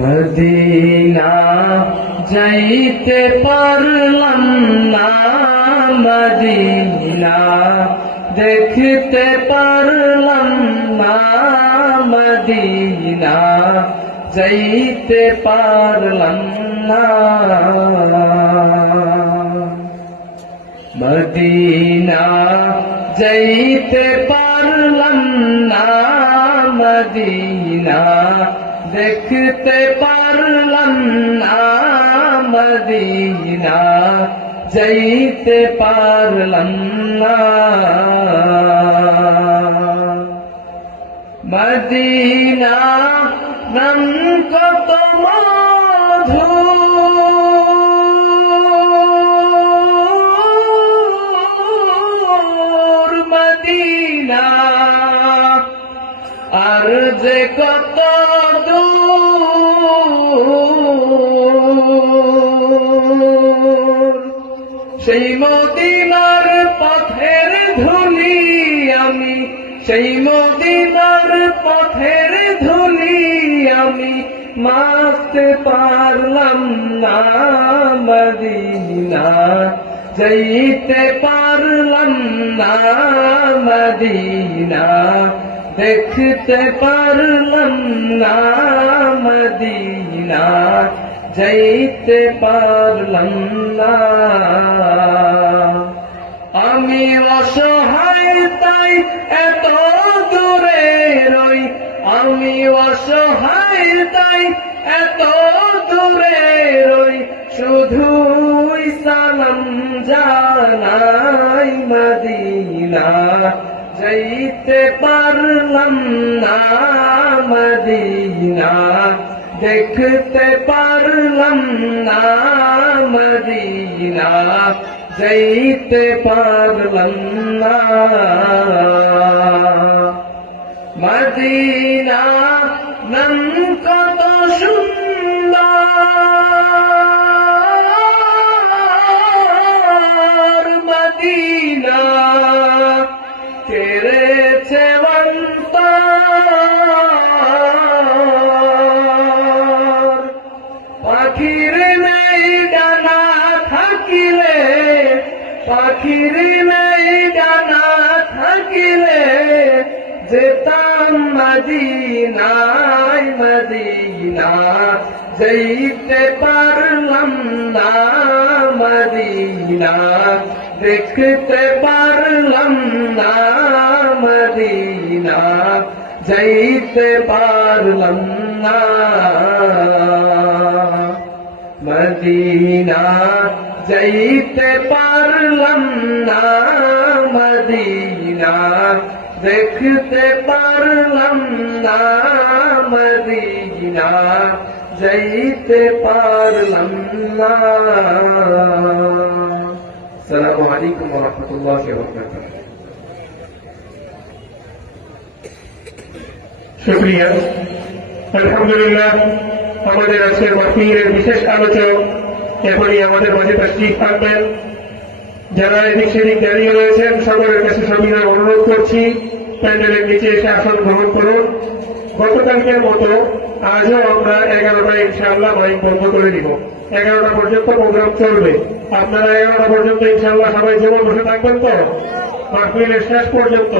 Medina যাইতে পারলাম না, মদিনা দেখতে পারলাম না, মদিনা যাইতে পারলাম না। মদিনা যাইতে পারলাম না, মদিনা দেখতে পারলাম না, মদিনা যাইতে পারলাম না। মদিনা নাম কত মধু, মদিনা আর যে কত দূর, সেই মদিনার পথের ধুলি আমি, সেই মদিনার পথের ধুলি আমি মাখতে পারলাম না, মদিনা যাইতে পারলাম না, মদিনা দেখতে পারলাম না, মদিনা যাইতে পারলাম না। আমি অসহায় তাই এত দূরে রই, আমি অসহায় তাই এত দূরে রই, শুধুই সালাম জানাই, মদিনা যাইতে পারলাম না, মদিনা দেখতে পারলাম না, মদিনা যাইতে পারলাম না। মদিনা নাম কত সুন্দর, মদিনা কেড়েছে অন্তর। পাখির নেই ডানা থাকিলে, পাখির নেই ডানা থাকিলে যেতাম মদিনায়, মদিনা যাইতে পারলাম না, মদিনা দেখতে পারলাম না, মদিনা যাইতে পারলাম না। মদিনা যাইতে পারলাম না, মদিনা দেখতে পারলাম না, মদিনা যাইতে পারলাম না। আসসালামু আলাইকুম ওয়া রাহমাতুল্লাহি ওয়া বারাকাতুহু। শুকরিয়া। আলহামদুলিল্লাহ, আমাদের আজকের মাহফিলের বিশেষ আলোচক এখনই আমাদের মাঝে তাশরীফ আনবেন। যারা এদিক সেদিক দাঁড়িয়ে রয়েছেন সকলের কাছে সবিনয় অনুরোধ করছি প্যান্ডেলের নিচে এসে আসন গ্রহণ করুন। গতকালকের মতো আজও আমরা 11টায় ইনশাআল্লাহ মাইক বন্ধ করে দিব। 11টা পর্যন্ত প্রোগ্রাম চলবে। আপনারা 11টা পর্যন্ত ইনশাআল্লাহ সবাই যেমন বসে থাকবেন তো মাহফিলের শেষ পর্যন্ত।